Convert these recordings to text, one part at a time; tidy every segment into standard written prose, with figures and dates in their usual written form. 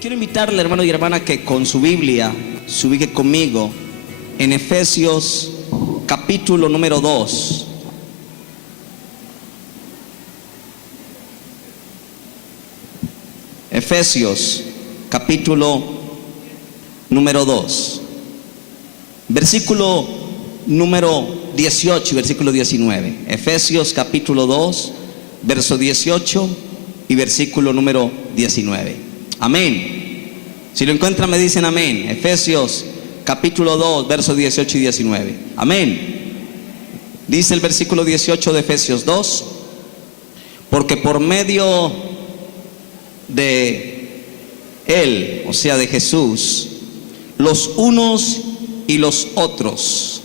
Quiero invitarle, hermano y hermana, que con su Biblia se ubique conmigo en Efesios capítulo número 2. Efesios capítulo número 2, versículo número 18 y versículo 19. Efesios capítulo 2, verso 18 y versículo número 19. Amén. Si lo encuentran me dicen amén. Efesios capítulo 2, versos 18 y 19. Amén. Dice el versículo 18 de Efesios 2: porque por medio de Él, o sea de Jesús, los unos y los otros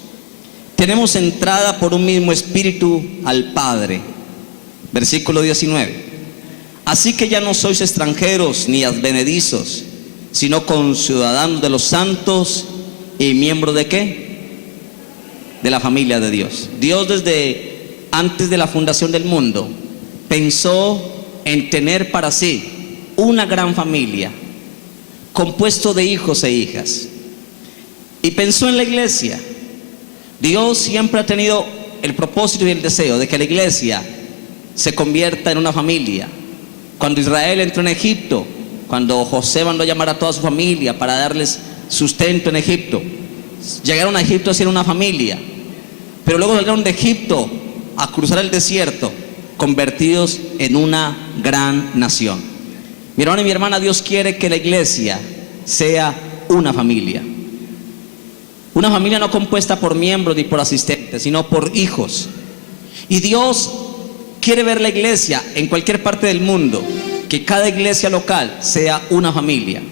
tenemos entrada por un mismo espíritu al Padre. Versículo 19. Así que ya no sois extranjeros ni advenedizos, sino conciudadanos de los santos y miembros ¿de qué? De la familia de Dios. Dios, desde antes de la fundación del mundo, pensó en tener para sí una gran familia compuesto de hijos e hijas, y pensó en la iglesia. Dios siempre ha tenido el propósito y el deseo de que la iglesia se convierta en una familia. Cuando Israel entró en Egipto, cuando José mandó a llamar a toda su familia para darles sustento en Egipto, llegaron a Egipto a ser una familia, pero luego llegaron de Egipto a cruzar el desierto convertidos en una gran nación. Mi hermano y mi hermana, Dios quiere que la iglesia sea una familia no compuesta por miembros ni por asistentes, sino por hijos. Y Dios quiere ver la iglesia en cualquier parte del mundo, que cada iglesia local sea una familia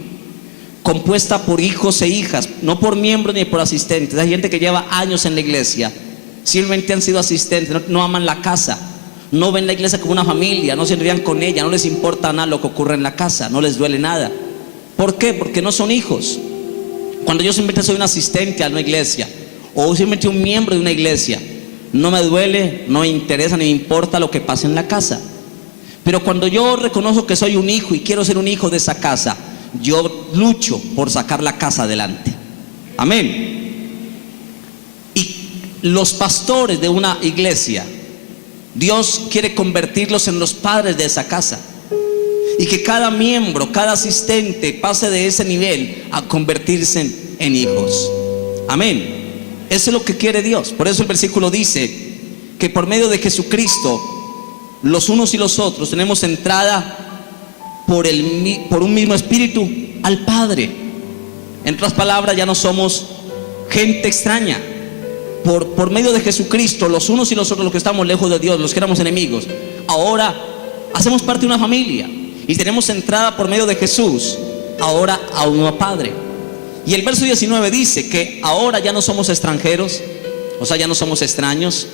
compuesta por hijos e hijas, no por miembros ni por asistentes. Hay gente que lleva años en la iglesia, simplemente han sido asistentes, no aman la casa, no ven la iglesia como una familia, no se rían con ella, no les importa nada lo que ocurre en la casa, no les duele nada. ¿Por qué? Porque no son hijos. Cuando yo simplemente soy un asistente a una iglesia o simplemente un miembro de una iglesia, no me duele, no me interesa ni me importa lo que pasa en la casa. Pero cuando yo reconozco que soy un hijo y quiero ser un hijo de esa casa, yo lucho por sacar la casa adelante. Amén. Y los pastores de una iglesia, Dios quiere convertirlos en los padres de esa casa, y que cada miembro, cada asistente pase de ese nivel a convertirse en hijos. Amén. Eso es lo que quiere Dios. Por eso el versículo dice que por medio de Jesucristo, los unos y los otros tenemos entrada por un mismo espíritu al Padre. En otras palabras, ya no somos gente extraña. Por medio de Jesucristo, los unos y los otros, los que estamos lejos de Dios, los que éramos enemigos, ahora hacemos parte de una familia y tenemos entrada por medio de Jesús ahora a un nuevo Padre. Y el verso 19 dice que ahora ya no somos extranjeros, o sea, ya no somos extraños,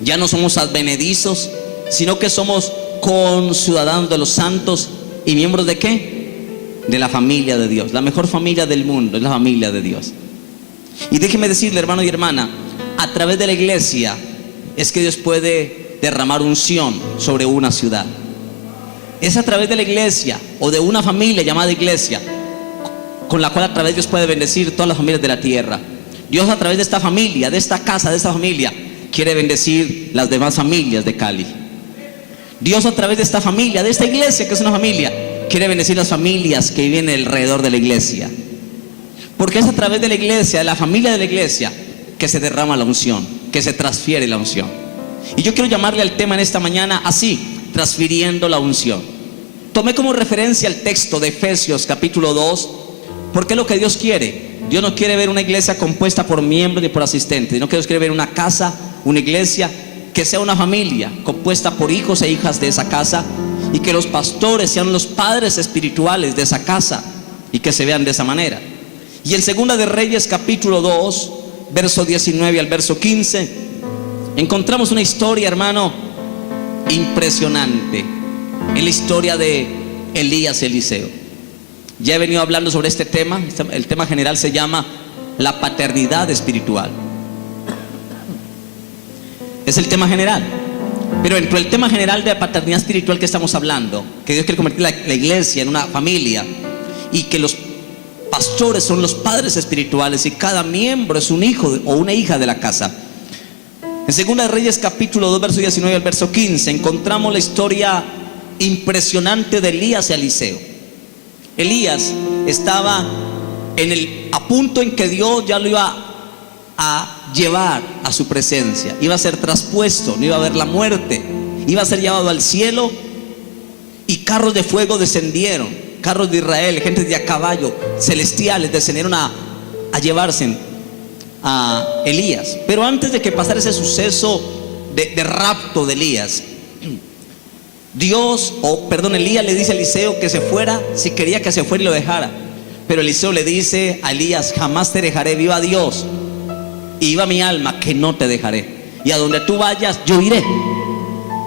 ya no somos advenedizos, sino que somos conciudadanos de los santos y miembros ¿de qué? De la familia de Dios. La mejor familia del mundo es la familia de Dios. Y déjeme decirle, hermano y hermana, a través de la iglesia es que Dios puede derramar unción sobre una ciudad. Es a través de la iglesia o de una familia llamada iglesia con la cual a través Dios puede bendecir todas las familias de la tierra. Dios, a través de esta familia, de esta casa, de esta familia, quiere bendecir las demás familias de Cali. Dios, a través de esta familia, de esta iglesia que es una familia, quiere bendecir las familias que viven alrededor de la iglesia. Porque es a través de la iglesia, de la familia de la iglesia, que se derrama la unción, que se transfiere la unción. Y yo quiero llamarle al tema en esta mañana así: transfiriendo la unción. Tomé como referencia el texto de Efesios capítulo 2, porque es lo que Dios quiere. Dios no quiere ver una iglesia compuesta por miembros ni por asistentes, sino que Dios quiere ver una casa, una iglesia que sea una familia compuesta por hijos e hijas de esa casa, y que los pastores sean los padres espirituales de esa casa y que se vean de esa manera. Y en Segunda de Reyes capítulo 2, verso 19 al verso 15, encontramos una historia, hermano, impresionante. En la historia de Elías y Eliseo. Ya he venido hablando sobre este tema. El tema general se llama la paternidad espiritual. Es el tema general. Pero dentro del tema general de la paternidad espiritual que estamos hablando, que Dios quiere convertir la iglesia en una familia, y que los pastores son los padres espirituales y cada miembro es un hijo o una hija de la casa. En Segunda de Reyes capítulo 2 verso 19 al verso 15 encontramos la historia impresionante de Elías y Eliseo. Elías estaba a punto en que Dios ya lo iba a llevar a su presencia, iba a ser traspuesto, no iba a haber la muerte, iba a ser llevado al cielo y carros de fuego descendieron, carros de Israel, gente de a caballo, celestiales descendieron a llevarse a Elías. Pero antes de que pasara ese suceso de rapto de Elías, Elías le dice a Eliseo que se fuera, si quería que se fuera y lo dejara. Pero Eliseo le dice a Elías: jamás te dejaré, viva Dios y viva mi alma, que no te dejaré. Y a donde tú vayas, yo iré.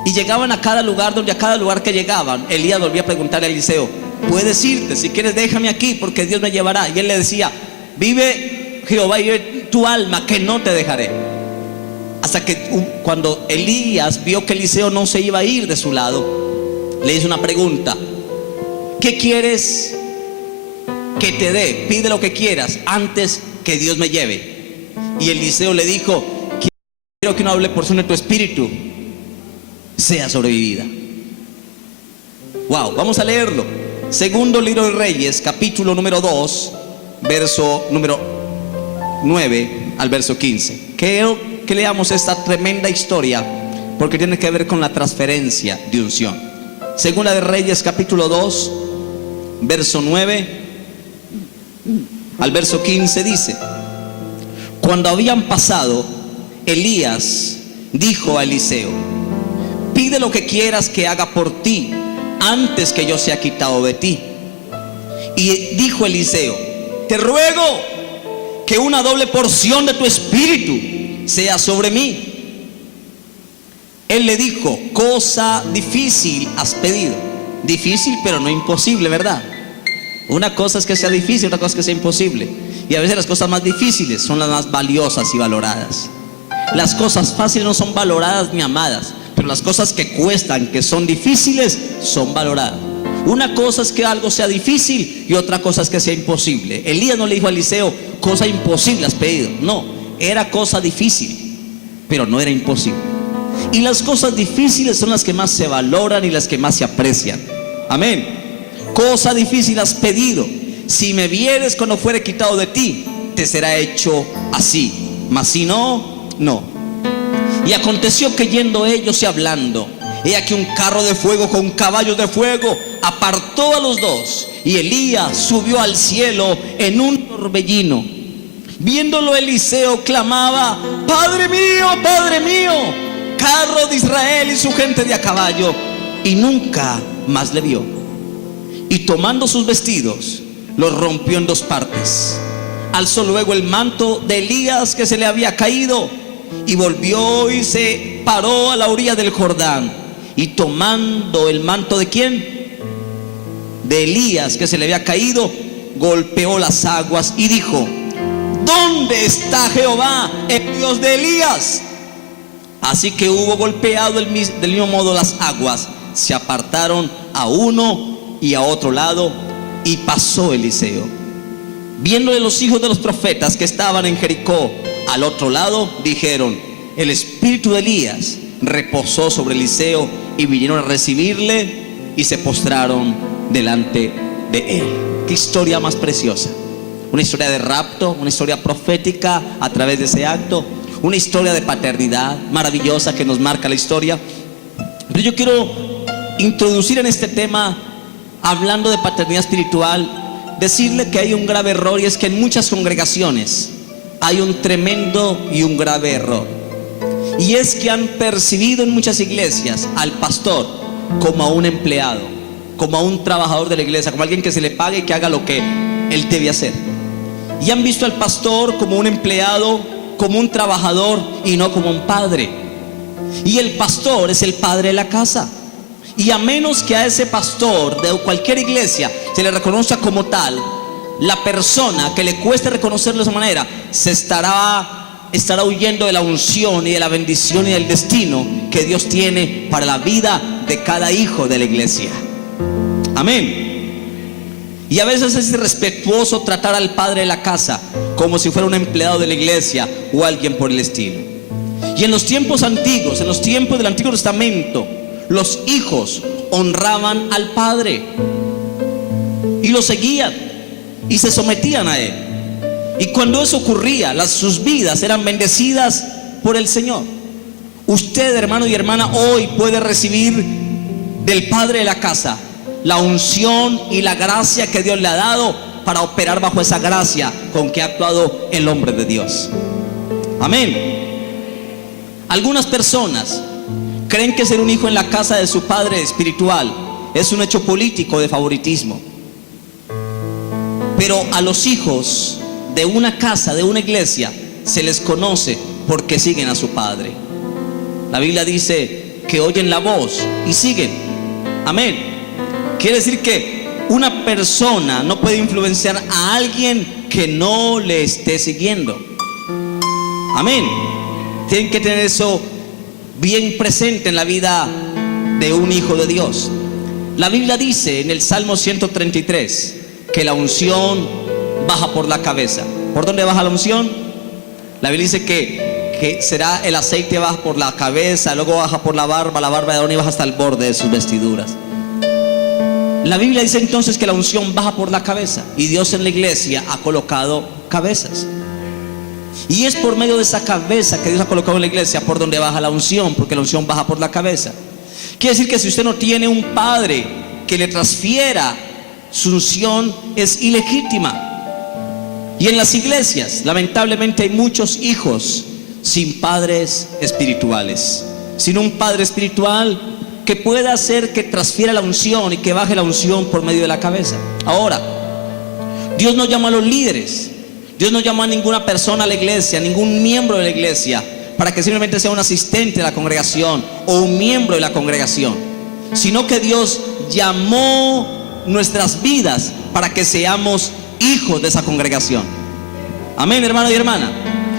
Y llegaban a cada lugar, donde a cada lugar que llegaban, Elías volvía a preguntarle a Eliseo: puedes irte, si quieres déjame aquí, porque Dios me llevará. Y él le decía: vive Jehová y vive tu alma, que no te dejaré. Hasta que cuando Elías vio que Eliseo no se iba a ir de su lado, le hizo una pregunta: ¿qué quieres que te dé? Pide lo que quieras antes que Dios me lleve. Y Eliseo le dijo: quiero que una doble porción de tu espíritu sea sobrevivida. Wow, vamos a leerlo. Segundo libro de Reyes, capítulo número 2, verso número 9 al verso 15. Quiero que leamos esta tremenda historia porque tiene que ver con la transferencia de unción. Segunda de Reyes, capítulo 2, verso 9 al verso 15 dice: cuando habían pasado, Elías dijo a Eliseo: pide lo que quieras que haga por ti antes que yo sea quitado de ti. Y dijo Eliseo: te ruego que una doble porción de tu espíritu sea sobre mí. Él le dijo: cosa difícil has pedido. Difícil pero no imposible, ¿verdad? Una cosa es que sea difícil, otra cosa es que sea imposible. Y a veces las cosas más difíciles son las más valiosas y valoradas. Las cosas fáciles no son valoradas ni amadas, pero las cosas que cuestan, que son difíciles, son valoradas. Una cosa es que algo sea difícil y otra cosa es que sea imposible. Elías no le dijo a Eliseo: cosa imposible has pedido. No, era cosa difícil, pero no era imposible. Y las cosas difíciles son las que más se valoran y las que más se aprecian. Amén. Cosa difícil has pedido. Si me vieres cuando fuere quitado de ti, te será hecho así. Mas si no, no. Y aconteció que yendo ellos y hablando, he aquí un carro de fuego con caballos de fuego apartó a los dos, y Elías subió al cielo en un torbellino. Viéndolo Eliseo clamaba: Padre mío, carro de Israel y su gente de a caballo. Y nunca más le vio. Y tomando sus vestidos, los rompió en dos partes. Alzó luego el manto de Elías que se le había caído, y volvió y se paró a la orilla del Jordán. Y tomando el manto de ¿quién? De Elías que se le había caído, golpeó las aguas y dijo: ¿dónde está Jehová, el Dios de Elías? Así que hubo golpeado del mismo modo las aguas, se apartaron a uno y a otro lado, y pasó Eliseo. Viéndole los hijos de los profetas que estaban en Jericó al otro lado, dijeron: el espíritu de Elías reposó sobre Eliseo, y vinieron a recibirle y se postraron delante de él. Qué historia más preciosa. Una historia de rapto, una historia profética a través de ese acto, una historia de paternidad maravillosa que nos marca la historia. Pero yo quiero introducir en este tema, hablando de paternidad espiritual, decirle que hay un grave error, y es que en muchas congregaciones hay un tremendo y un grave error. Y es que han percibido en muchas iglesias al pastor como a un empleado, como a un trabajador de la iglesia, como alguien que se le pague y que haga lo que él debe hacer. Y han visto al pastor como un empleado, como un trabajador, y no como un padre. Y el pastor es el padre de la casa. Y a menos que a ese pastor de cualquier iglesia se le reconozca como tal, la persona que le cueste reconocerlo de esa manera estará huyendo de la unción y de la bendición y del destino que Dios tiene para la vida de cada hijo de la iglesia. Amén. Y a veces es irrespetuoso tratar al padre de la casa como si fuera un empleado de la iglesia o alguien por el estilo. Y en los tiempos antiguos, en los tiempos del Antiguo Testamento, los hijos honraban al padre y lo seguían y se sometían a él. Y cuando eso ocurría, sus vidas eran bendecidas por el Señor. Usted, hermano y hermana, hoy puede recibir del padre de la casa la unción y la gracia que Dios le ha dado para operar bajo esa gracia con que ha actuado el hombre de Dios. Amén. Algunas personas creen que ser un hijo en la casa de su padre espiritual es un hecho político de favoritismo. Pero a los hijos de una casa, de una iglesia, se les conoce porque siguen a su padre. La Biblia dice que oyen la voz y siguen. Amén. Quiere decir que una persona no puede influenciar a alguien que no le esté siguiendo. Amén. Tienen que tener eso bien presente en la vida de un hijo de Dios. La Biblia dice en el Salmo 133 que la unción baja por la cabeza. ¿Por dónde baja la unción? La Biblia dice que será el aceite baja por la cabeza, luego baja por la barba de Aarón y baja hasta el borde de sus vestiduras. La Biblia dice entonces que la unción baja por la cabeza, y Dios en la iglesia ha colocado cabezas. Y es por medio de esa cabeza que Dios ha colocado en la iglesia por donde baja la unción, porque la unción baja por la cabeza. Quiere decir que si usted no tiene un padre que le transfiera su unción, es ilegítima. Y en las iglesias, lamentablemente, hay muchos hijos sin padres espirituales, sin un padre espiritual que pueda hacer que transfiera la unción y que baje la unción por medio de la cabeza. Ahora, Dios no llama a los líderes, Dios no llama a ninguna persona a la iglesia, ningún miembro de la iglesia, para que simplemente sea un asistente de la congregación o un miembro de la congregación, sino que Dios llamó nuestras vidas para que seamos hijos de esa congregación. Amén, hermano y hermana.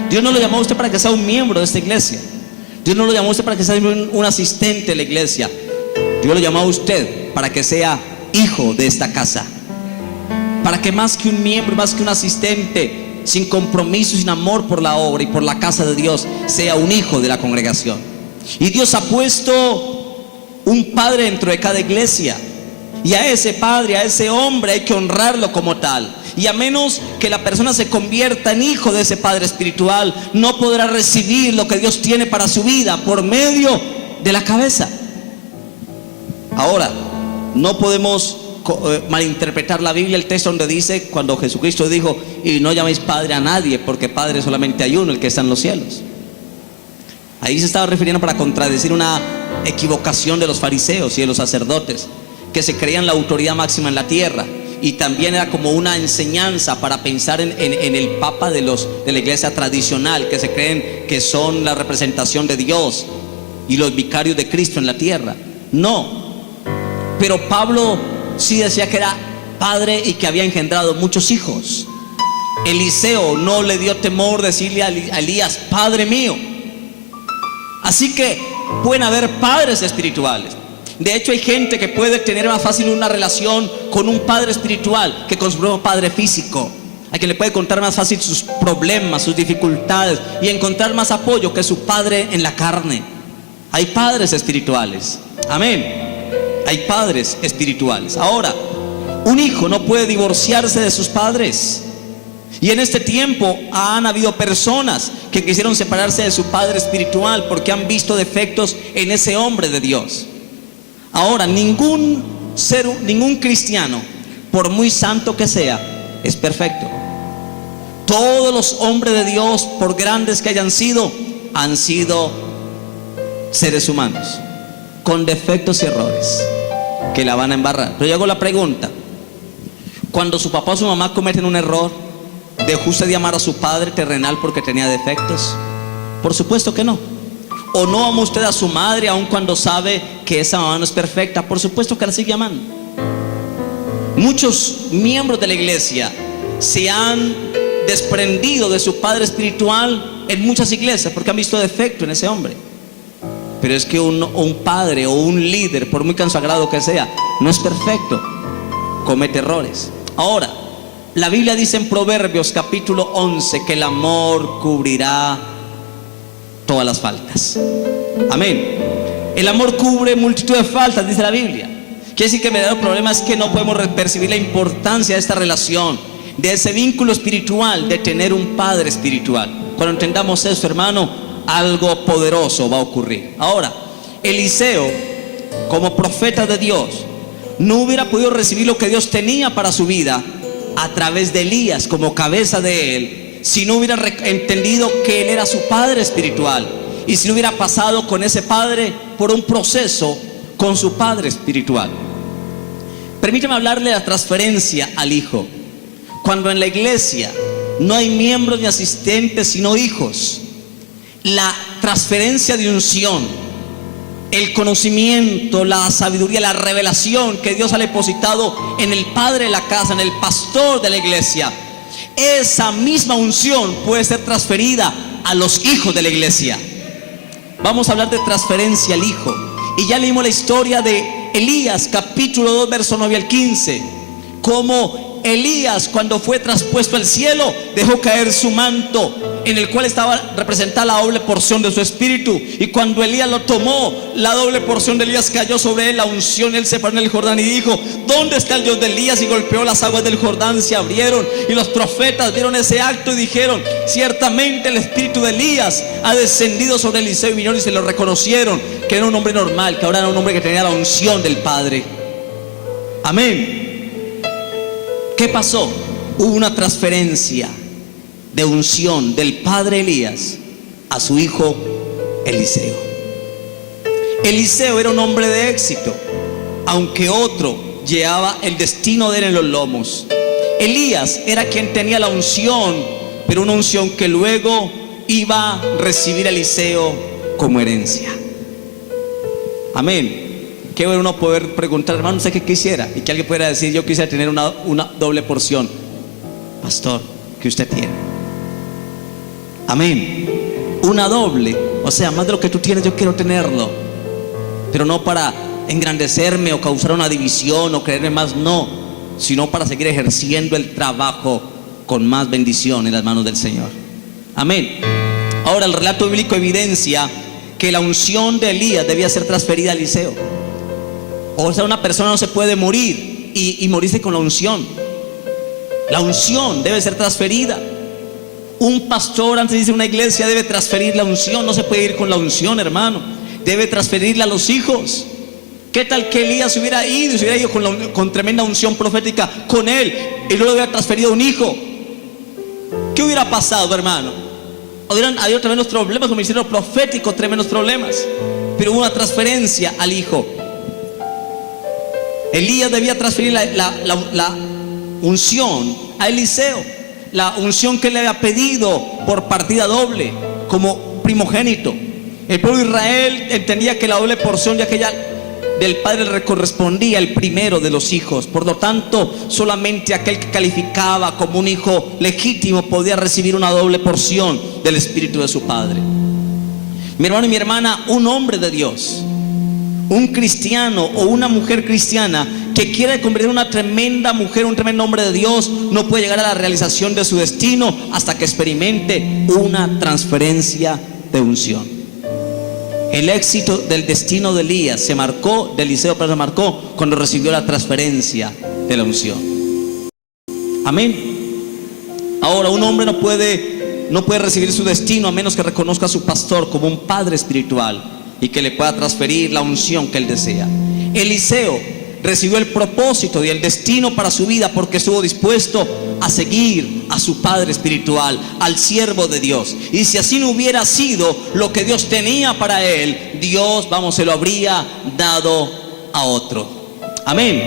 Dios no lo llamó a usted para que sea un miembro de esta iglesia. Dios no lo llamó a usted para que sea un asistente de la iglesia. Dios lo llamó a usted para que sea hijo de esta casa, para que más que un miembro, más que un asistente, sin compromiso, sin amor por la obra y por la casa de Dios, sea un hijo de la congregación. Y Dios ha puesto un padre dentro de cada iglesia, y a ese padre, a ese hombre hay que honrarlo como tal. Y a menos que la persona se convierta en hijo de ese padre espiritual, no podrá recibir lo que Dios tiene para su vida por medio de la cabeza. Ahora, no podemos malinterpretar la Biblia, el texto donde dice, cuando Jesucristo dijo: y no llaméis padre a nadie, porque padre solamente hay uno, el que está en los cielos. Ahí se estaba refiriendo para contradecir una equivocación de los fariseos y de los sacerdotes, que se creían la autoridad máxima en la tierra. Y también era como una enseñanza para pensar en el papa de la iglesia tradicional, que se creen que son la representación de Dios y los vicarios de Cristo en la tierra. No, pero Pablo sí decía que era padre y que había engendrado muchos hijos. Eliseo no le dio temor decirle a Elías: Padre mío. Así que pueden haber padres espirituales. De hecho, hay gente que puede tener más fácil una relación con un padre espiritual que con su propio padre físico. A quien le puede contar más fácil sus problemas, sus dificultades, y encontrar más apoyo que su padre en la carne. Hay padres espirituales. Amén. Hay padres espirituales. Ahora, un hijo no puede divorciarse de sus padres. Y en este tiempo han habido personas que quisieron separarse de su padre espiritual porque han visto defectos en ese hombre de Dios. Ahora, ningún cristiano, por muy santo que sea, es perfecto. Todos los hombres de Dios, por grandes que han sido seres humanos, con defectos y errores, que la van a embarrar. Pero yo hago la pregunta: cuando su papá o su mamá cometen un error, ¿dejó usted de amar a su padre terrenal porque tenía defectos? Por supuesto que no. ¿O no ama usted a su madre aun cuando sabe que esa mamá no es perfecta? Por supuesto que la sigue amando. Muchos miembros de la iglesia se han desprendido de su padre espiritual en muchas iglesias porque han visto defecto en ese hombre. Pero es que un padre o un líder, por muy consagrado que sea, no es perfecto, comete errores. Ahora, la Biblia dice en Proverbios capítulo 11 que el amor cubrirá todas las faltas. Amén. El amor cubre multitud de faltas, dice la Biblia. Quiere decir que el verdadero problema es que no podemos percibir la importancia de esta relación, de ese vínculo espiritual, de tener un padre espiritual. Cuando entendamos eso, hermano, algo poderoso va a ocurrir. Ahora, Eliseo, como profeta de Dios, no hubiera podido recibir lo que Dios tenía para su vida a través de Elías como cabeza de él, si no hubiera entendido que él era su padre espiritual, y si no hubiera pasado con ese padre por un proceso con su padre espiritual. Permíteme hablarle de la transferencia al hijo. Cuando en la iglesia no hay miembros ni asistentes sino hijos, la transferencia de unción, el conocimiento, la sabiduría, la revelación que Dios ha depositado en el padre de la casa, en el pastor de la iglesia, esa misma unción puede ser transferida a los hijos de la iglesia. Vamos a hablar de transferencia al hijo. Y ya leímos la historia de Elías, capítulo 2, verso 9 al 15. Como Elías, cuando fue traspuesto al cielo, dejó caer su manto, en el cual estaba representada la doble porción de su espíritu. Y cuando Elías lo tomó, la doble porción de Elías cayó sobre él, la unción, él se paró en el Jordán y dijo: ¿dónde está el Dios de Elías? Y golpeó las aguas del Jordán, se abrieron, y los profetas vieron ese acto y dijeron: ciertamente el espíritu de Elías ha descendido sobre Eliseo. Y vinieron y se lo reconocieron que era un hombre normal, que ahora era un hombre que tenía la unción del Padre. Amén. ¿Qué pasó? Hubo una transferencia de unción del padre Elías a su hijo Eliseo. Eliseo era un hombre de éxito, aunque otro llevaba el destino de él en los lomos. Elías era quien tenía la unción, pero una unción que luego iba a recibir a Eliseo como herencia. Amén. Qué bueno uno poder preguntar: hermano, ¿usted qué quisiera? Y que alguien pudiera decir: yo quisiera tener una doble porción. Pastor, ¿qué usted tiene? Amén. Una doble, o sea, más de lo que tú tienes yo quiero tenerlo, pero no para engrandecerme o causar una división o creerme más, no, sino para seguir ejerciendo el trabajo con más bendición en las manos del Señor. Amén. Ahora, el relato bíblico evidencia que la unción de Elías debía ser transferida a Eliseo. O sea, una persona no se puede morir y morirse con la unción. La unción debe ser transferida. Un pastor, antes de irse a una iglesia, debe transferir la unción. No se puede ir con la unción, hermano. Debe transferirla a los hijos. ¿Qué tal que Elías se hubiera ido con tremenda unción profética con él, y luego hubiera transferido a un hijo? ¿Qué hubiera pasado, hermano? Hubieran habido tremendos problemas, como ministerio profético, tremendos problemas. Pero hubo una transferencia al hijo. Elías debía transferir la unción a Eliseo, la unción que le había pedido por partida doble como primogénito. El pueblo de Israel entendía que la doble porción de aquella del padre le correspondía el primero de los hijos. Por lo tanto, solamente aquel que calificaba como un hijo legítimo podía recibir una doble porción del espíritu de su padre. Mi hermano y mi hermana, un hombre de Dios, un cristiano o una mujer cristiana que quiere convertir en una tremenda mujer, un tremendo hombre de Dios, no puede llegar a la realización de su destino hasta que experimente una transferencia de unción. El éxito del destino de Elías se marcó, de Eliseo, pero se marcó cuando recibió la transferencia de la unción. Amén. Ahora, un hombre no puede recibir su destino a menos que reconozca a su pastor como un padre espiritual y que le pueda transferir la unción que él desea. Eliseo recibió el propósito y el destino para su vida porque estuvo dispuesto a seguir a su padre espiritual, al siervo de Dios. Y si así no hubiera sido lo que Dios tenía para él, Dios, se lo habría dado a otro. Amén.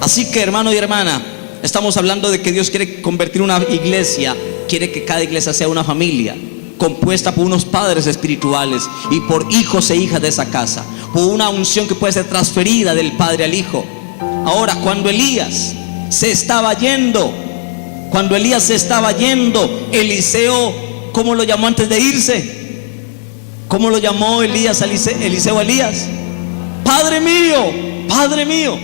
Así que, hermano y hermana, estamos hablando de que Dios quiere convertir una iglesia, quiere que cada iglesia sea una familia compuesta por unos padres espirituales y por hijos e hijas de esa casa, por una unción que puede ser transferida del padre al hijo. Ahora, cuando Elías se estaba yendo, Eliseo, ¿cómo lo llamó antes de irse? ¿Cómo lo llamó Eliseo a Elías? Padre mío, Padre mío.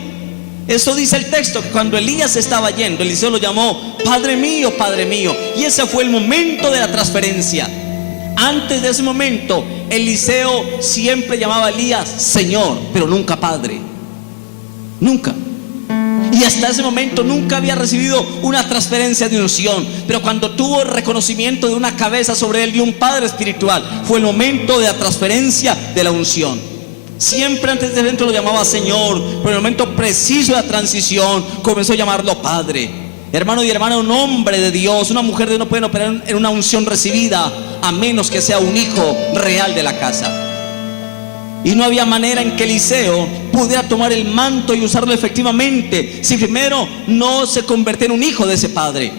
Eso dice el texto, que cuando Elías estaba yendo, Eliseo lo llamó Padre mío, Padre mío. Y ese fue el momento de la transferencia. Antes de ese momento, Eliseo siempre llamaba a Elías Señor, pero nunca Padre. Nunca. Y hasta ese momento nunca había recibido una transferencia de unción. Pero cuando tuvo el reconocimiento de una cabeza sobre él y un padre espiritual, fue el momento de la transferencia de la unción. Siempre antes de evento lo llamaba Señor, pero en el momento preciso de la transición comenzó a llamarlo Padre. Hermano y hermana, un hombre de Dios, una mujer de Dios no pueden operar en una unción recibida a menos que sea un hijo real de la casa. Y no había manera en que Eliseo pudiera tomar el manto y usarlo efectivamente si primero no se convirtiera en un hijo de ese padre.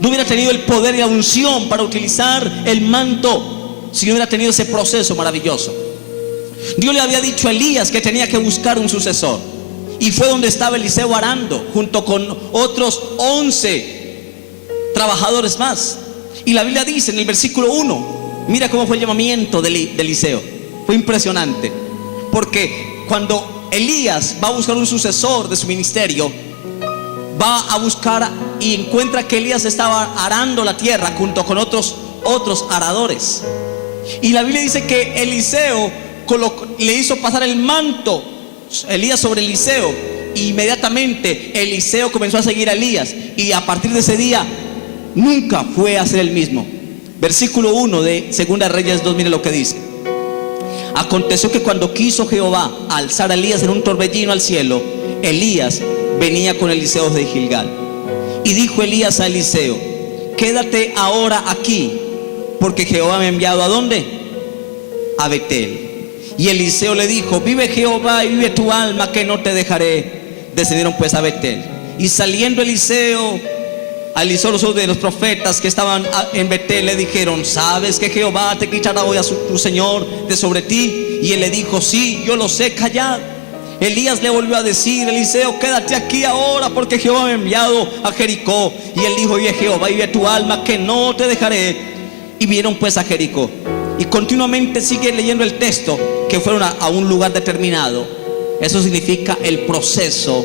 No hubiera tenido el poder y la unción para utilizar el manto si no hubiera tenido ese proceso maravilloso. Dios le había dicho a Elías que tenía que buscar un sucesor. Y fue donde estaba Eliseo arando junto con otros 11 trabajadores más. Y la Biblia dice en el versículo 1, mira cómo fue el llamamiento de Eliseo. Fue impresionante, porque cuando Elías va a buscar un sucesor de su ministerio, va a buscar y encuentra que Elías estaba arando la tierra junto con otros aradores. Y la Biblia dice que Eliseo le hizo pasar el manto Elías sobre Eliseo. E inmediatamente Eliseo comenzó a seguir a Elías, y a partir de ese día nunca fue a ser el mismo. Versículo 1 de 2 Reyes 2, mire lo que dice. Aconteció que cuando quiso Jehová alzar a Elías en un torbellino al cielo, Elías venía con Eliseo de Gilgal. Y dijo Elías a Eliseo: quédate ahora aquí, porque Jehová me ha enviado ¿a dónde? A Betel. Y Eliseo le dijo: vive Jehová y vive tu alma, que no te dejaré. Descendieron pues a Betel. Y saliendo Eliseo, alisó los ojos de los profetas que estaban en Betel. Le dijeron: ¿sabes que Jehová te quitará hoy a tu Señor de sobre ti? Y él le dijo: sí, yo lo sé, callad. Elías le volvió a decir: Eliseo, quédate aquí ahora, porque Jehová me ha enviado a Jericó. Y él dijo: vive Jehová y vive tu alma, que no te dejaré. Y vinieron pues a Jericó. Y continuamente sigue leyendo el texto, que fueron a un lugar determinado. Eso significa el proceso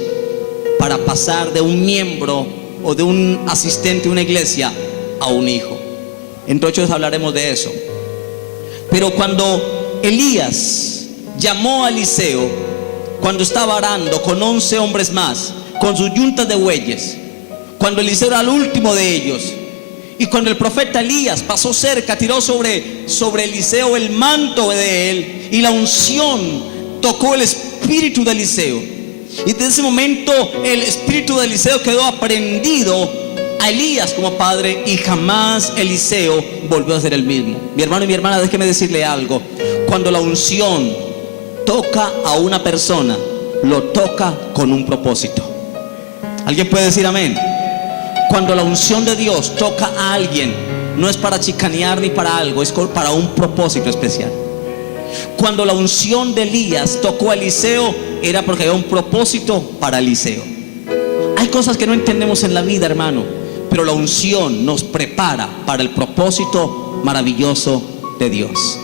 para pasar de un miembro o de un asistente de una iglesia a un hijo. Entonces hablaremos de eso. Pero cuando Elías llamó a Eliseo, cuando estaba arando con 11 hombres más, con sus yuntas de bueyes, cuando Eliseo era el último de ellos, y cuando el profeta Elías pasó cerca, tiró sobre Eliseo el manto de él, y la unción tocó el espíritu de Eliseo. Y desde ese momento el espíritu de Eliseo quedó aprendido a Elías como padre, y jamás Eliseo volvió a ser el mismo. Mi hermano y mi hermana, déjeme decirle algo. Cuando la unción toca a una persona, lo toca con un propósito. ¿Alguien puede decir amén? Cuando la unción de Dios toca a alguien, no es para chicanear ni para algo, es para un propósito especial. Cuando la unción de Elías tocó a Eliseo, era porque había un propósito para Eliseo. Hay cosas que no entendemos en la vida, hermano, pero la unción nos prepara para el propósito maravilloso de Dios.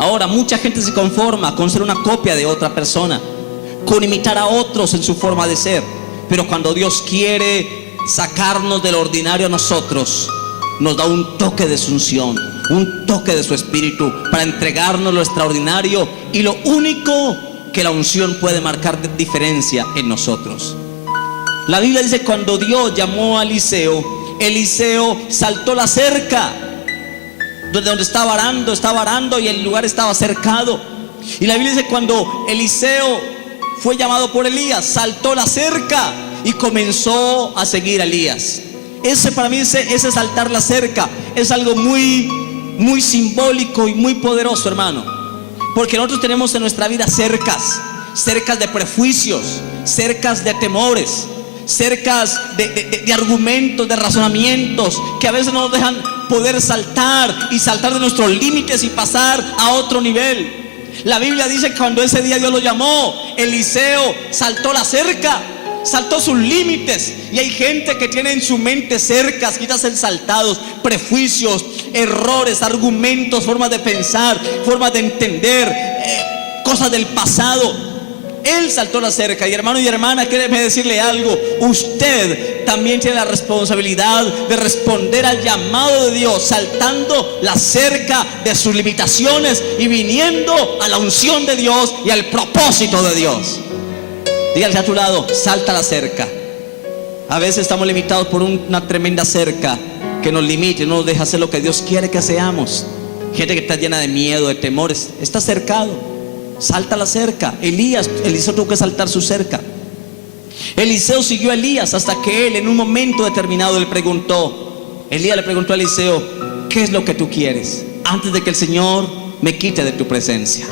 Ahora, mucha gente se conforma con ser una copia de otra persona, con imitar a otros en su forma de ser. Pero cuando Dios quiere sacarnos del ordinario a nosotros, nos da un toque de su unción, un toque de su espíritu, para entregarnos lo extraordinario y lo único que la unción puede marcar de diferencia en nosotros. La Biblia dice: cuando Dios llamó a Eliseo, Eliseo saltó la cerca donde estaba arando, y el lugar estaba cercado. Y la Biblia dice: cuando Eliseo fue llamado por Elías, saltó la cerca y comenzó a seguir a Elías. Ese, para mí, ese saltar la cerca es algo muy, muy simbólico y muy poderoso, hermano. Porque nosotros tenemos en nuestra vida cercas de prejuicios, cercas de temores, cercas de argumentos, de razonamientos, que a veces no nos dejan poder saltar de nuestros límites y pasar a otro nivel. La Biblia dice que cuando ese día Dios lo llamó, Eliseo saltó la cerca, saltó sus límites. Y hay gente que tiene en su mente cercas, quizás ensaltados, prejuicios, errores, argumentos, formas de pensar, formas de entender, cosas del pasado. Él saltó la cerca. Y hermano y hermana, déjeme decirle algo. Usted también tiene la responsabilidad de responder al llamado de Dios, saltando la cerca de sus limitaciones y viniendo a la unción de Dios y al propósito de Dios. Dígale a tu lado: salta la cerca. A veces estamos limitados por una tremenda cerca que nos limita y no nos deja hacer lo que Dios quiere que seamos. Gente que está llena de miedo, de temores, está cercado. Salta la cerca. Eliseo tuvo que saltar su cerca. Eliseo siguió a Elías hasta que él, en un momento determinado, le preguntó. Elías le preguntó a Eliseo: ¿qué es lo que tú quieres antes de que el Señor me quite de tu presencia?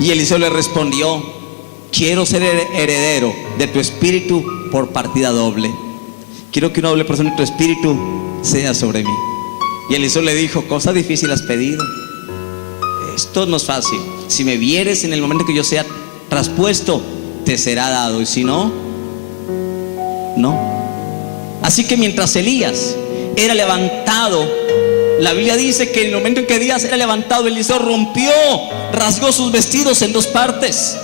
Y Eliseo le respondió: quiero ser heredero de tu espíritu por partida doble. Quiero que una doble porción de tu espíritu sea sobre mí. Y Eliseo le dijo: cosa difícil has pedido. Esto no es fácil. Si me vieres en el momento que yo sea traspuesto, te será dado. Y si no, no. Así que mientras Elías era levantado, la Biblia dice que en el momento en que Elías era levantado, Eliseo rasgó sus vestidos en dos partes.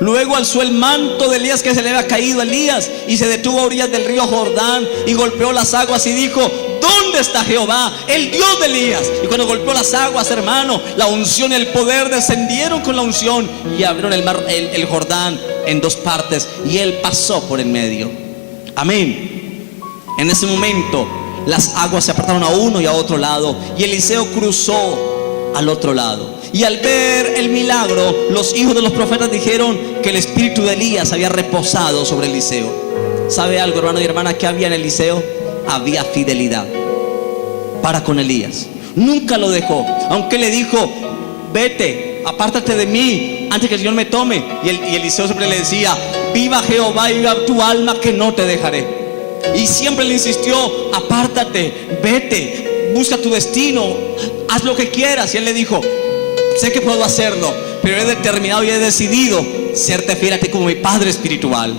Luego alzó el manto de Elías que se le había caído a Elías y se detuvo a orillas del río Jordán y golpeó las aguas y dijo: ¿dónde está Jehová, el Dios de Elías? Y cuando golpeó las aguas, hermano, la unción y el poder descendieron con la unción y abrieron el Jordán en dos partes y él pasó por en medio. Amén. En ese momento las aguas se apartaron a uno y a otro lado y Eliseo cruzó al otro lado. Y al ver el milagro, los hijos de los profetas dijeron que el espíritu de Elías había reposado sobre Eliseo. ¿Sabe algo, hermano y hermana? ¿Qué había en Eliseo? Había fidelidad para con Elías. Nunca lo dejó, aunque le dijo: vete, apártate de mí antes que el Señor me tome. Y Eliseo siempre le decía: viva Jehová y viva tu alma, que no te dejaré. Y siempre le insistió: apártate, vete, busca tu destino, haz lo que quieras. Y él le dijo: sé que puedo hacerlo, pero he determinado y he decidido serte fiel a ti como mi padre espiritual.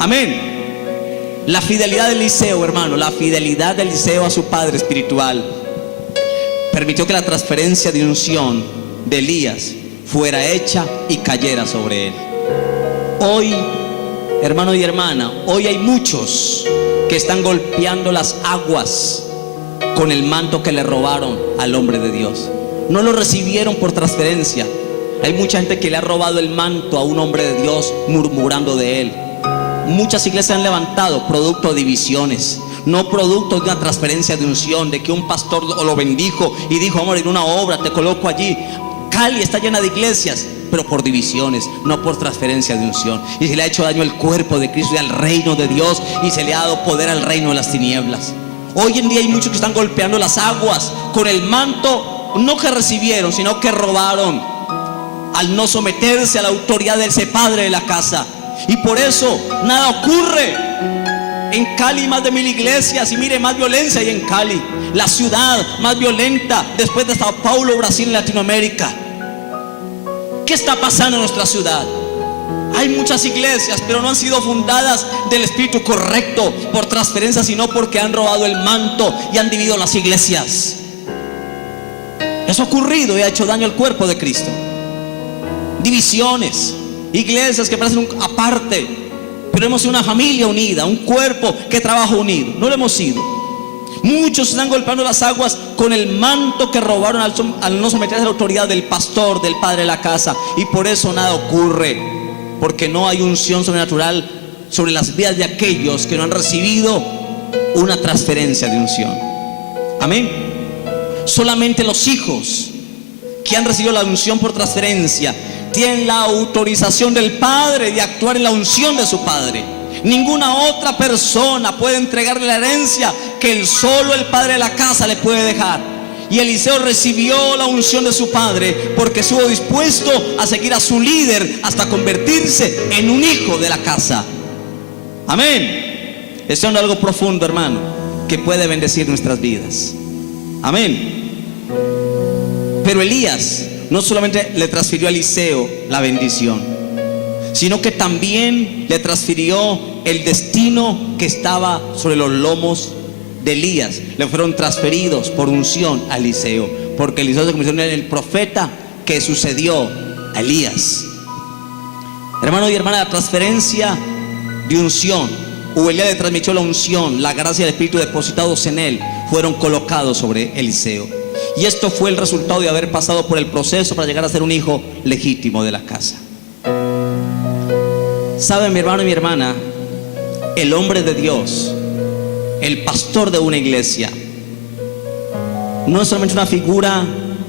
Amén. La fidelidad de Eliseo, hermano, la fidelidad de Eliseo a su padre espiritual permitió que la transferencia de unción de Elías fuera hecha y cayera sobre él. Hoy, hermano y hermana, hoy hay muchos que están golpeando las aguas con el manto que le robaron al hombre de Dios. No lo recibieron por transferencia. Hay mucha gente que le ha robado el manto a un hombre de Dios murmurando de él. Muchas iglesias han levantado producto de divisiones, no producto de una transferencia de unción, de que un pastor lo bendijo y dijo: amor, en una obra te coloco allí. Cali está llena de iglesias, pero por divisiones, no por transferencia de unción. Y se le ha hecho daño al cuerpo de Cristo y al reino de Dios, y se le ha dado poder al reino de las tinieblas. Hoy en día hay muchos que están golpeando las aguas con el manto, no que recibieron, sino que robaron, al no someterse a la autoridad de ese padre de la casa. Y por eso nada ocurre. En Cali más de 1000 iglesias, y mire, más violencia hay en Cali, la ciudad más violenta después de Sao Paulo, Brasil y Latinoamérica. ¿Qué está pasando en nuestra ciudad? Hay muchas iglesias, pero no han sido fundadas del espíritu correcto por transferencia, sino porque han robado el manto y han dividido las iglesias. Eso ha ocurrido y ha hecho daño al cuerpo de Cristo. Divisiones, iglesias que parecen aparte, pero hemos sido una familia unida, un cuerpo que trabaja unido. No lo hemos sido. Muchos están golpeando las aguas con el manto que robaron al no someterse a la autoridad del pastor, del padre de la casa, y por eso nada ocurre, porque no hay unción sobrenatural sobre las vidas de aquellos que no han recibido una transferencia de unción. Amén. Solamente los hijos que han recibido la unción por transferencia tienen la autorización del Padre de actuar en la unción de su Padre. Ninguna otra persona puede entregarle la herencia que solo el padre de la casa le puede dejar. Y Eliseo recibió la unción de su padre porque estuvo dispuesto a seguir a su líder hasta convertirse en un hijo de la casa. Amén. Eso es algo profundo, hermano, que puede bendecir nuestras vidas. Amén. Pero Elías no solamente le transfirió a Eliseo la bendición, sino que también le transfirió el destino que estaba sobre los lomos de Elías. Le fueron transferidos por unción a Eliseo, porque Eliseo se convirtió en el profeta que sucedió a Elías. Hermano y hermana, la transferencia de unción, Elías le transmitió la unción, la gracia del Espíritu depositados en él fueron colocados sobre Eliseo. Y esto fue el resultado de haber pasado por el proceso para llegar a ser un hijo legítimo de la casa. ¿Sabe, mi hermano y mi hermana? El hombre de Dios, el pastor de una iglesia, no es solamente una figura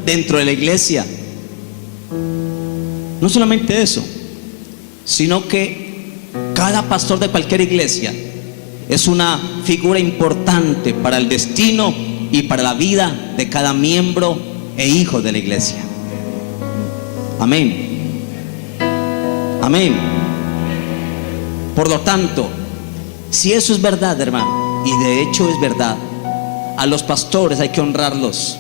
dentro de la iglesia, no solamente eso, sino que cada pastor de cualquier iglesia es una figura importante para el destino y para la vida de cada miembro e hijo de la iglesia. Amén. Amén. Por lo tanto, si eso es verdad, hermano, y de hecho es verdad, a los pastores hay que honrarlos,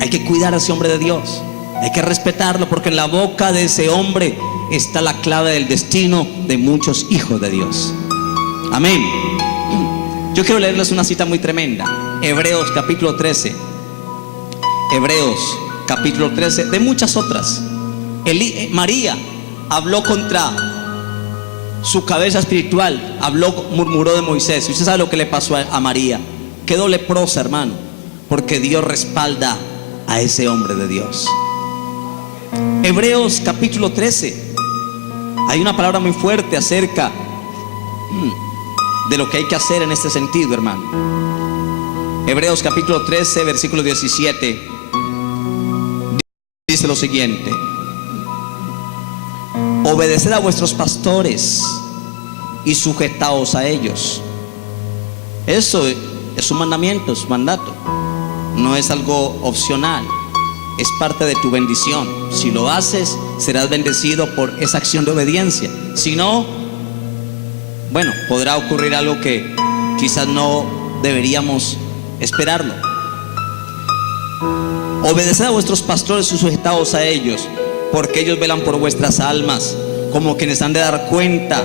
hay que cuidar a ese hombre de Dios, hay que respetarlo, porque en la boca de ese hombre está la clave del destino de muchos hijos de Dios. Amén. Yo quiero leerles una cita muy tremenda. Hebreos capítulo 13. Hebreos capítulo 13, de muchas otras. María habló contra su cabeza espiritual, murmuró de Moisés. Y usted sabe lo que le pasó a María. Quedó leprosa, hermano, porque Dios respalda a ese hombre de Dios. Hebreos capítulo 13. Hay una palabra muy fuerte acerca de lo que hay que hacer en este sentido, hermano. Hebreos capítulo 13, versículo 17, dice lo siguiente: obedeced a vuestros pastores y sujetaos a ellos. Eso es un mandamiento, es un mandato, no es algo opcional, es parte de tu bendición. Si lo haces, serás bendecido por esa acción de obediencia. Si no, bueno, podrá ocurrir algo que quizás no deberíamos esperarlo. Obedeced a vuestros pastores y sujetaos a ellos, porque ellos velan por vuestras almas, como quienes han de dar cuenta,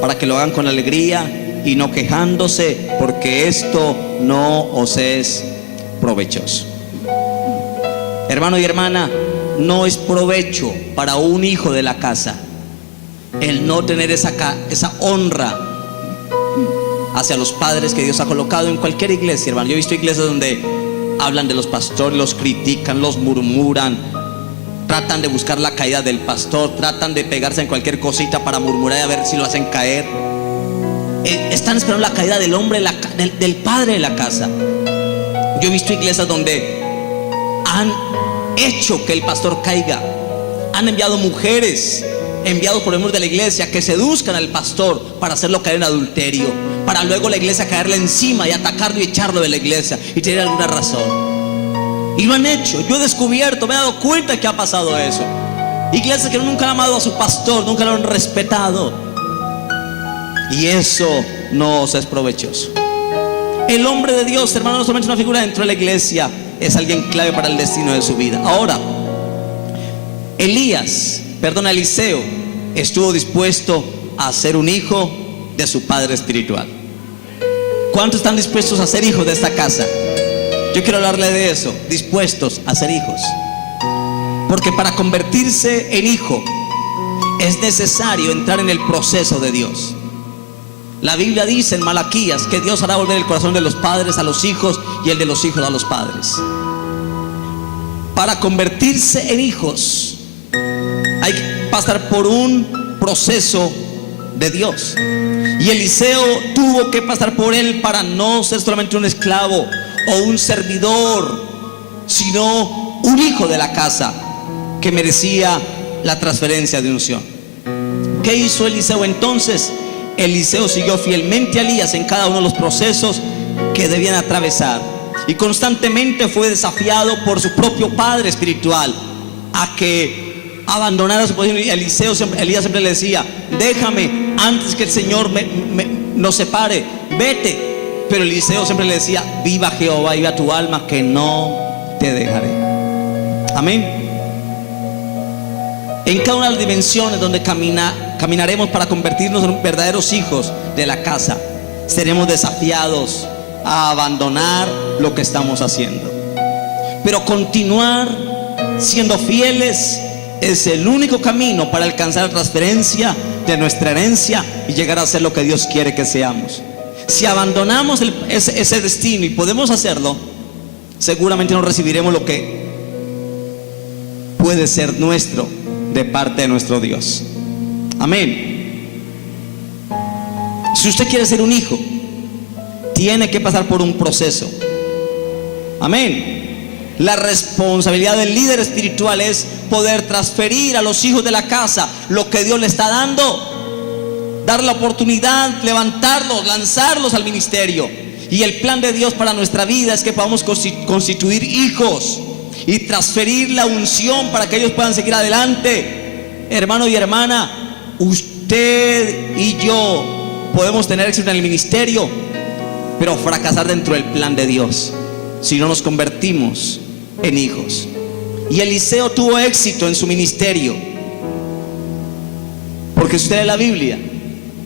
para que lo hagan con alegría y no quejándose, porque esto no os es provechoso. Hermano y hermana, no es provecho para un hijo de la casa el no tener esa honra hacia los padres que Dios ha colocado en cualquier iglesia, hermano. Yo he visto iglesias donde hablan de los pastores, los critican, los murmuran, tratan de buscar la caída del pastor, tratan de pegarse en cualquier cosita para murmurar y a ver si lo hacen caer. Están esperando la caída del hombre, del padre de la casa. Yo he visto iglesias donde han hecho que el pastor caiga, han enviado mujeres, enviados por miembros de la iglesia, que seduzcan al pastor para hacerlo caer en adulterio, para luego la iglesia caerle encima y atacarlo y echarlo de la iglesia y tener alguna razón. Y lo han hecho. Yo he descubierto, me he dado cuenta que ha pasado eso. Iglesias que nunca han amado a su pastor, nunca lo han respetado, y eso no os es provechoso. El hombre de Dios, hermano, no solamente una figura dentro de la iglesia, es alguien clave para el destino de su vida. Ahora, Eliseo estuvo dispuesto a ser un hijo de su padre espiritual. ¿Cuántos están dispuestos a ser hijos de esta casa? Yo quiero hablarle de eso, dispuestos a ser hijos. Porque para convertirse en hijo es necesario entrar en el proceso de Dios. La Biblia dice en Malaquías que Dios hará volver el corazón de los padres a los hijos y el de los hijos a los padres. Para convertirse en hijos hay que pasar por un proceso de Dios. Y Eliseo tuvo que pasar por él para no ser solamente un esclavo o un servidor, sino un hijo de la casa que merecía la transferencia de unción. ¿Qué hizo Eliseo entonces? Eliseo siguió fielmente a Elías en cada uno de los procesos que debían atravesar, y constantemente fue desafiado por su propio padre espiritual a que abandonara su posición. Y Elías siempre le decía: déjame antes que el Señor nos separe, vete. Pero Eliseo siempre le decía: viva Jehová, viva tu alma, que no te dejaré. Amén. En cada una de las dimensiones donde caminaremos para convertirnos en verdaderos hijos de la casa, seremos desafiados a abandonar lo que estamos haciendo. Pero continuar siendo fieles es el único camino para alcanzar la transferencia de nuestra herencia y llegar a ser lo que Dios quiere que seamos. Si abandonamos ese destino y podemos hacerlo, seguramente no recibiremos lo que puede ser nuestro de parte de nuestro Dios. Amén. Si usted quiere ser un hijo, tiene que pasar por un proceso. Amén. La responsabilidad del líder espiritual es poder transferir a los hijos de la casa lo que Dios le está dando, dar la oportunidad, levantarlos, lanzarlos al ministerio. Y el plan de Dios para nuestra vida es que podamos constituir hijos y transferir la unción para que ellos puedan seguir adelante. Hermano y hermana, usted y yo podemos tener éxito en el ministerio, pero fracasar dentro del plan de Dios si no nos convertimos en hijos. Y Eliseo tuvo éxito en su ministerio, porque si usted lee la Biblia,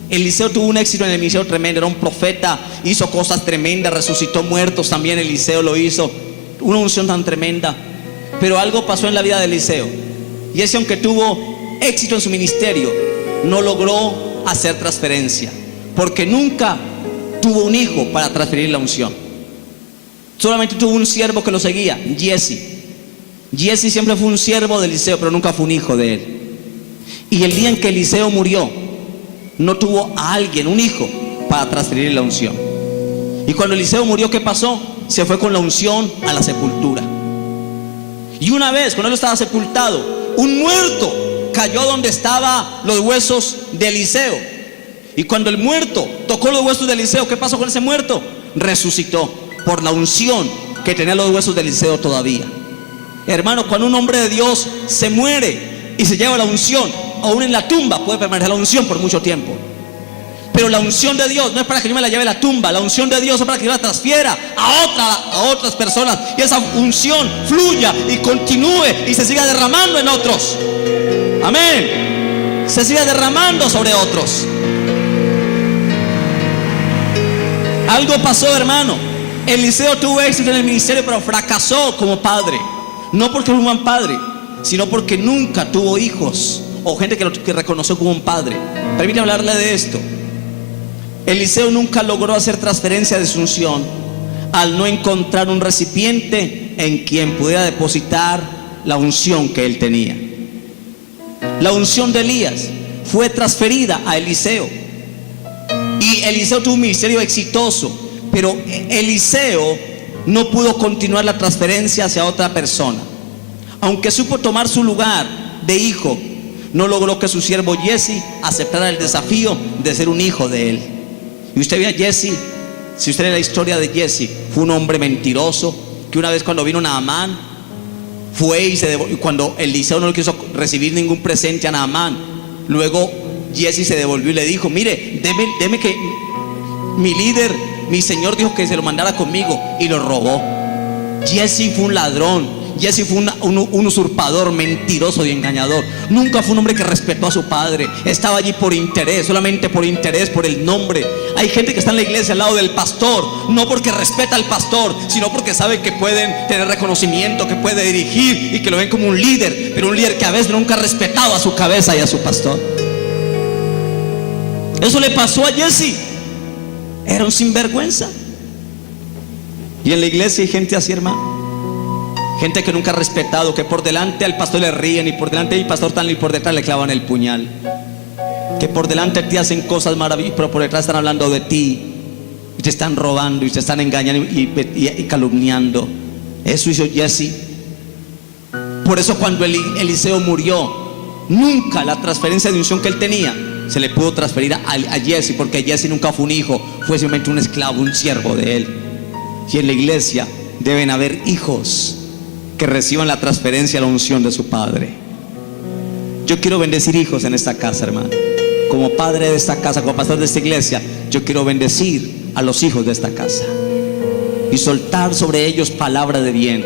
Eliseo tuvo un éxito en el ministerio tremendo. Era un profeta, hizo cosas tremendas, resucitó muertos, también Eliseo lo hizo, una unción tan tremenda. Pero algo pasó en la vida de Eliseo, y es que aunque tuvo éxito en su ministerio, no logró hacer transferencia, porque nunca tuvo un hijo para transferir la unción. Solamente tuvo un siervo que lo seguía, Jesse. Jesse siempre fue un siervo de Eliseo, pero nunca fue un hijo de él. Y el día en que Eliseo murió, no tuvo a alguien, un hijo, para transferir la unción. Y cuando Eliseo murió, ¿qué pasó? Se fue con la unción a la sepultura. Y una vez, cuando él estaba sepultado, un muerto cayó donde estaban los huesos de Eliseo. Y cuando el muerto tocó los huesos de Eliseo, ¿qué pasó con ese muerto? Resucitó por la unción que tenía los huesos de Eliseo todavía. Hermano, cuando un hombre de Dios se muere y se lleva la unción, aún en la tumba puede permanecer la unción por mucho tiempo. Pero la unción de Dios no es para que yo me la lleve a la tumba. La unción de Dios es para que yo la transfiera a otras personas, y esa unción fluya y continúe y se siga derramando en otros. Amén. Se siga derramando sobre otros. Algo pasó, hermano. Eliseo tuvo éxito en el ministerio, pero fracasó como padre. No porque era un buen padre, sino porque nunca tuvo hijos o gente que reconoció como un padre. Permítame hablarle de esto. Eliseo nunca logró hacer transferencia de su unción al no encontrar un recipiente en quien pudiera depositar la unción que él tenía. La unción de Elías fue transferida a Eliseo, y Eliseo tuvo un ministerio exitoso, pero Eliseo no pudo continuar la transferencia hacia otra persona. Aunque supo tomar su lugar de hijo, no logró que su siervo Jesse aceptara el desafío de ser un hijo de él. Y usted ve a Jesse, si usted lee la historia de Jesse, fue un hombre mentiroso, que una vez cuando vino Naamán, fue y cuando Eliseo no le quiso recibir ningún presente a Naamán, luego Jesse se devolvió y le dijo: mire, deme que mi líder, mi señor dijo que se lo mandara conmigo, y lo robó. Jesse fue un ladrón. Jesse fue un usurpador, mentiroso y engañador. Nunca fue un hombre que respetó a su padre. Estaba allí por interés, solamente por interés, por el nombre. Hay gente que está en la iglesia al lado del pastor, no porque respeta al pastor, sino porque sabe que pueden tener reconocimiento, que puede dirigir y que lo ven como un líder, pero un líder que a veces nunca ha respetado a su cabeza y a su pastor. Eso le pasó a Jesse. Era un sinvergüenza. Y en la iglesia hay gente así, hermano. Gente que nunca ha respetado, que por delante al pastor le ríen, y por delante del pastor y por detrás le clavan el puñal. Que por delante te hacen cosas maravillosas, pero por detrás están hablando de ti, y te están robando, y te están engañando y calumniando. Eso hizo Jesse. Por eso cuando Eliseo murió, nunca la transferencia de unción que él tenía se le pudo transferir a Jesse, porque Jesse nunca fue un hijo, fue simplemente un esclavo, un siervo de él. Y en la iglesia deben haber hijos que reciban la transferencia, la unción de su padre. Yo quiero bendecir hijos en esta casa, hermano. Como padre de esta casa, como pastor de esta iglesia, yo quiero bendecir a los hijos de esta casa y soltar sobre ellos palabra de bien.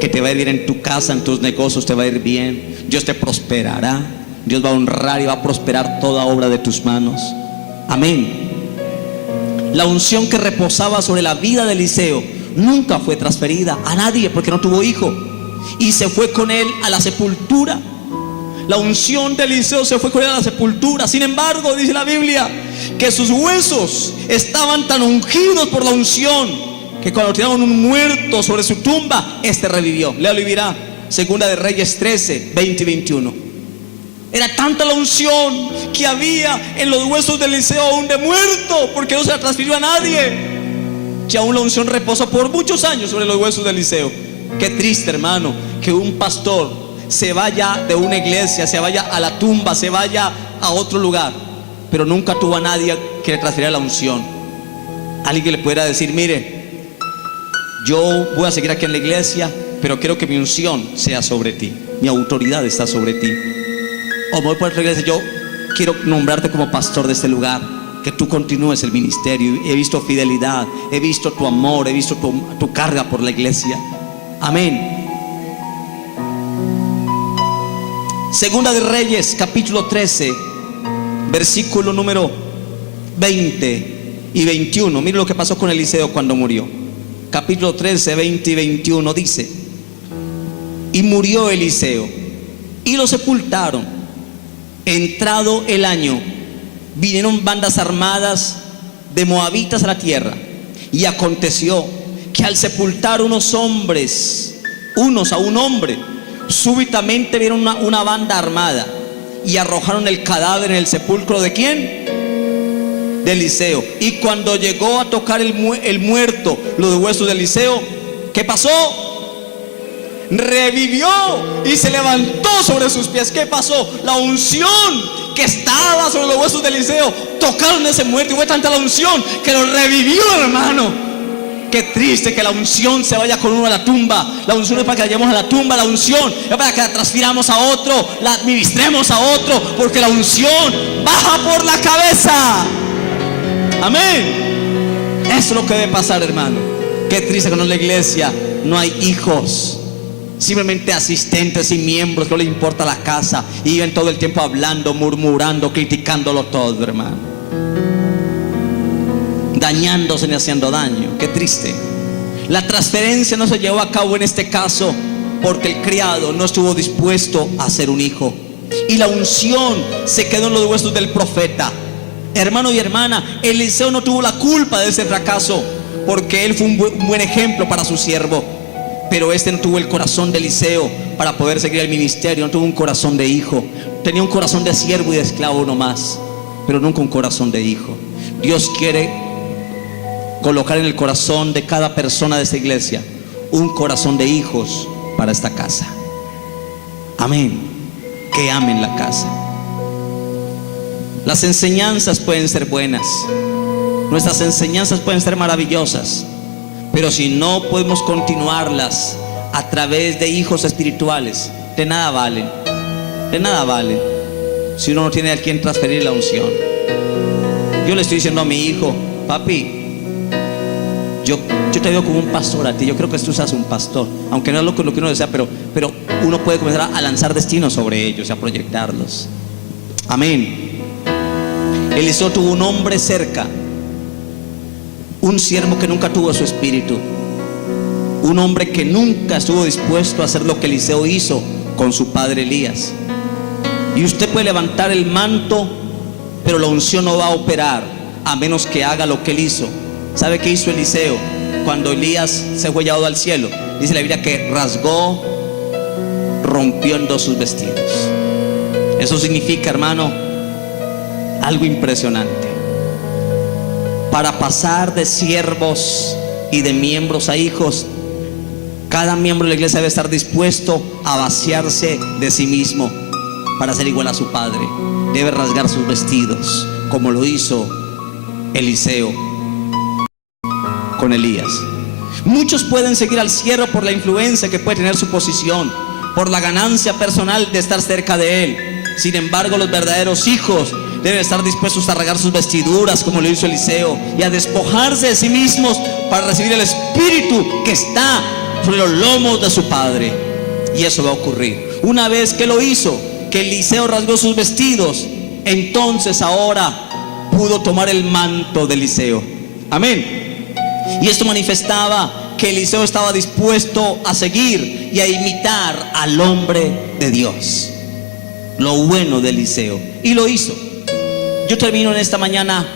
Que te va a ir bien en tu casa, en tus negocios te va a ir bien. Dios te prosperará, Dios va a honrar y va a prosperar toda obra de tus manos. Amén. La unción que reposaba sobre la vida de Eliseo nunca fue transferida a nadie, porque no tuvo hijo, y se fue con él a la sepultura. La unción de Eliseo se fue con él a la sepultura. Sin embargo, dice la Biblia, que sus huesos estaban tan ungidos por la unción, que cuando tiraron un muerto sobre su tumba, este revivió. Léalo y verá. Segunda de Reyes 13, 20 y 21. Era tanta la unción que había en los huesos de Eliseo aún de muerto, porque no se la transfirió a nadie, que aún la unción reposó por muchos años sobre los huesos de Eliseo. Qué triste, hermano, que un pastor se vaya de una iglesia, se vaya a la tumba, se vaya a otro lugar, pero nunca tuvo a nadie que le transfiriera la unción. Alguien que le pudiera decir: mire, yo voy a seguir aquí en la iglesia, pero quiero que mi unción sea sobre ti, mi autoridad está sobre ti. O voy por otra iglesia, yo quiero nombrarte como pastor de este lugar, que tú continúes el ministerio. He visto fidelidad, he visto tu amor, he visto tu carga por la iglesia. Amén. Segunda de Reyes, capítulo 13, versículo número 20 y 21. Mire lo que pasó con Eliseo cuando murió. Capítulo 13, 20 y 21 dice: y murió Eliseo, y lo sepultaron. Entrado el año, vinieron bandas armadas de moabitas a la tierra. Y aconteció que al sepultar unos a un hombre, súbitamente vieron una banda armada y arrojaron el cadáver en el sepulcro. ¿De quién? De Eliseo. Y cuando llegó a tocar el muerto los huesos de Eliseo, ¿qué pasó? Revivió y se levantó sobre sus pies. ¿Qué pasó? La unción que estaba sobre los huesos de Eliseo tocaron ese muerto, y fue tanta la unción que lo revivió, hermano. Qué triste que la unción se vaya con uno a la tumba. La unción es para que la llevemos a la tumba. La unción es para que la transfiramos a otro, la administremos a otro, porque la unción baja por la cabeza. Amén. Eso es lo que debe pasar, hermano. Qué triste que en la iglesia no hay hijos, simplemente asistentes y miembros que no les importa la casa, y viven todo el tiempo hablando, murmurando, criticándolo todo, hermano, dañándose y haciendo daño. Qué triste. La transferencia no se llevó a cabo en este caso porque el criado no estuvo dispuesto a ser un hijo, y la unción se quedó en los huesos del profeta. Hermano y hermana, Eliseo no tuvo la culpa de ese fracaso, porque él fue un buen ejemplo para su siervo. Pero este no tuvo el corazón de Eliseo para poder seguir el ministerio. No tuvo un corazón de hijo. Tenía un corazón de siervo y de esclavo nomás, pero nunca un corazón de hijo. Dios quiere colocar en el corazón de cada persona de esta iglesia un corazón de hijos para esta casa. Amén. Que amen la casa. Las enseñanzas pueden ser buenas, nuestras enseñanzas pueden ser maravillosas, pero si no podemos continuarlas a través de hijos espirituales, de nada valen. De nada valen si uno no tiene a quien transferir la unción. Yo le estoy diciendo a mi hijo: papi, yo te veo como un pastor a ti. Yo creo que tú seas un pastor, aunque no es lo que uno desea, pero uno puede comenzar a lanzar destinos sobre ellos, a proyectarlos. Amén. Eliseo tuvo un hombre cerca, un siervo que nunca tuvo su espíritu, un hombre que nunca estuvo dispuesto a hacer lo que Eliseo hizo con su padre Elías. Y usted puede levantar el manto, pero la unción no va a operar a menos que haga lo que él hizo. ¿Sabe qué hizo Eliseo cuando Elías se fue llevado al cielo? Dice la Biblia que rasgó, rompió en dos sus vestidos. Eso significa, hermano, algo impresionante. Para pasar de siervos y de miembros a hijos, cada miembro de la iglesia debe estar dispuesto a vaciarse de sí mismo para ser igual a su padre. Debe rasgar sus vestidos, como lo hizo Eliseo con Elías. Muchos pueden seguir al siervo por la influencia que puede tener su posición, por la ganancia personal de estar cerca de él. Sin embargo, los verdaderos hijos deben estar dispuestos a rasgar sus vestiduras, como lo hizo Eliseo, y a despojarse de sí mismos para recibir el espíritu que está sobre los lomos de su padre. Y eso va a ocurrir. Una vez que lo hizo, que Eliseo rasgó sus vestidos, entonces ahora pudo tomar el manto de Eliseo. Amén. Y esto manifestaba que Eliseo estaba dispuesto a seguir y a imitar al hombre de Dios. lo bueno de Eliseo. Y lo hizo. Yo termino en esta mañana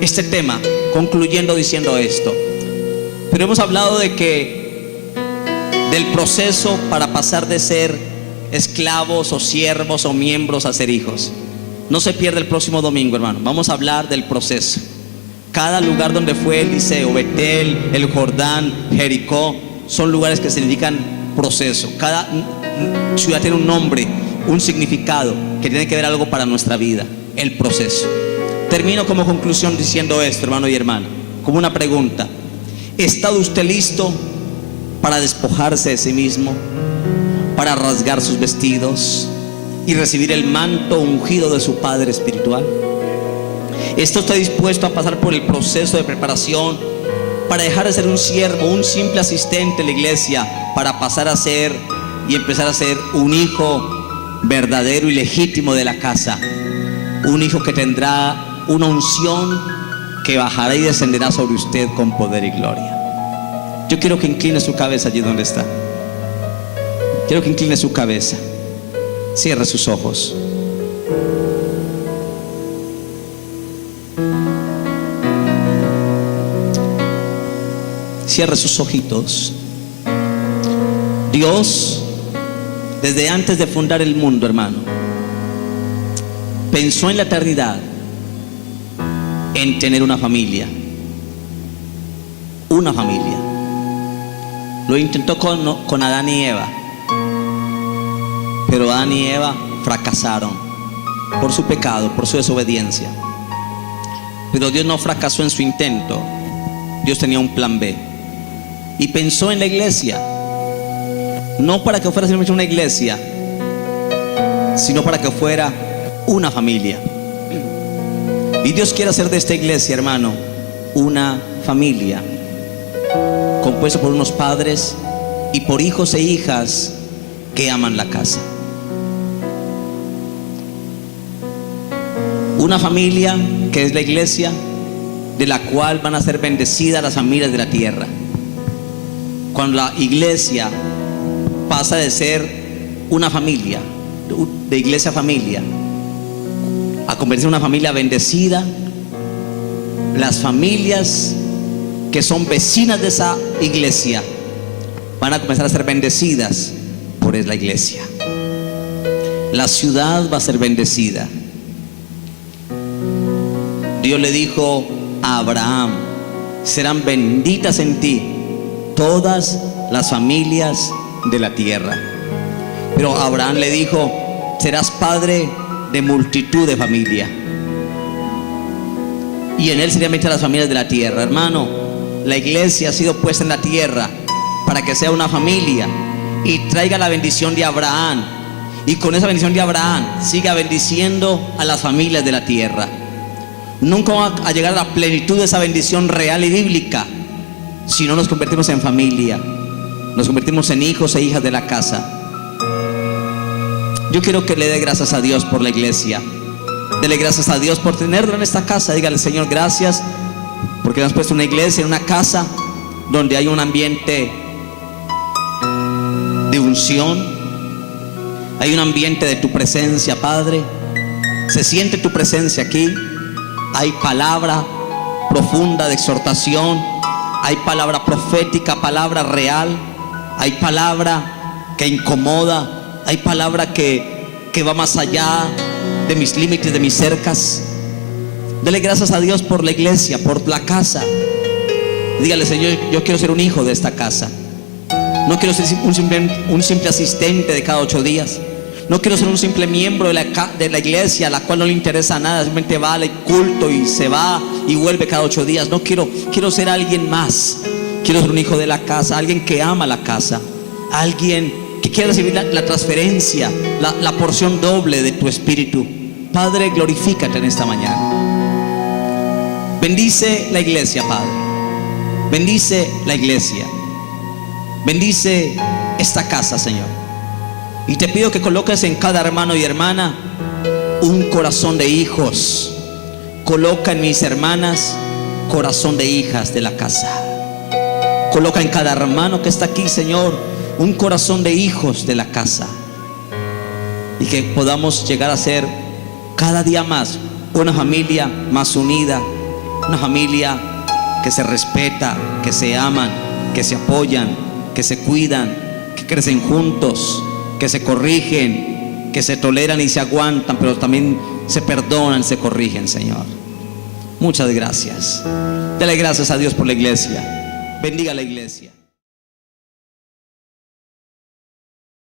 este tema concluyendo diciendo esto. Pero hemos hablado de que del proceso para pasar de ser esclavos o siervos o miembros a ser hijos. No se pierda el próximo domingo, hermano. Vamos a hablar del proceso. Cada lugar donde fue Eliseo, Betel, el Jordán, Jericó, son lugares que significan proceso. Cada ciudad tiene un nombre, un significado que tiene que ver algo para nuestra vida, el proceso. Termino como conclusión diciendo esto, hermano y hermana, como una pregunta. ¿Está usted listo para despojarse de sí mismo, para rasgar sus vestidos y recibir el manto ungido de su Padre espiritual? ¿Está usted dispuesto a pasar por el proceso de preparación para dejar de ser un siervo, un simple asistente en la iglesia, para pasar a ser y empezar a ser un hijo verdadero y legítimo de la casa? Un hijo que tendrá una unción que bajará y descenderá sobre usted con poder y gloria. Yo quiero que incline su cabeza allí donde está. Quiero que incline su cabeza. Cierre sus ojos. Cierre sus ojitos. Dios, desde antes de fundar el mundo, hermano, pensó en la eternidad en tener una familia. Una familia. Lo intentó con Adán y Eva, pero Adán y Eva fracasaron por su pecado, por su desobediencia. Pero Dios no fracasó en su intento. Dios tenía un plan B y pensó en la iglesia, no para que fuera simplemente una iglesia, sino para que fuera una familia. Y Dios quiere hacer de esta iglesia, hermano, una familia compuesta por unos padres y por hijos e hijas que aman la casa. Una familia que es la iglesia, de la cual van a ser bendecidas las familias de la tierra. Cuando la iglesia pasa de ser una familia, de iglesia a familia, a convertirse en una familia bendecida, las familias que son vecinas de esa iglesia van a comenzar a ser bendecidas por la iglesia. La ciudad va a ser bendecida. Dios le dijo a Abraham: serán benditas en ti todas las familias de la tierra. Pero Abraham le dijo: serás padre de multitud de familia, y en él serían benditas las familias de la tierra. Hermano, la iglesia ha sido puesta en la tierra para que sea una familia y traiga la bendición de Abraham, y con esa bendición de Abraham siga bendiciendo a las familias de la tierra. Nunca vamos a llegar a la plenitud de esa bendición real y bíblica si no nos convertimos en familia, nos convertimos en hijos e hijas de la casa. Yo quiero que le dé gracias a Dios por la iglesia. Dele gracias a Dios por tenerlo en esta casa. Dígale: Señor, gracias porque nos has puesto una iglesia, en una casa donde hay un ambiente de unción, hay un ambiente de tu presencia, Padre. Se siente tu presencia aquí. Hay palabra profunda de exhortación, hay palabra profética, palabra real, hay palabra que incomoda, hay palabra que va más allá de mis límites, de mis cercas. Dele gracias a Dios por la iglesia, por la casa. Dígale: Señor, yo quiero ser un hijo de esta casa. No quiero ser un simple asistente de cada 8 días. No quiero ser un simple miembro de la iglesia a la cual no le interesa nada, simplemente va al culto y se va y vuelve cada 8 días. No quiero ser alguien más. Quiero ser un hijo de la casa, alguien que ama la casa, alguien que quiere recibir la transferencia, la porción doble de tu espíritu. Padre, glorifícate en esta mañana. Bendice la iglesia, Padre. Bendice la iglesia. Bendice esta casa, Señor. Y te pido que coloques en cada hermano y hermana un corazón de hijos. Coloca en mis hermanas corazón de hijas de la casa. Coloca en cada hermano que está aquí, Señor, un corazón de hijos de la casa. y que podamos llegar a ser cada día más una familia más unida, una familia que se respeta, que se aman, que se apoyan, que se cuidan, que crecen juntos, que se corrigen, que se toleran y se aguantan, pero también se perdonan, se corrigen, Señor. Muchas gracias. Dale gracias a Dios por la iglesia. Bendiga la iglesia.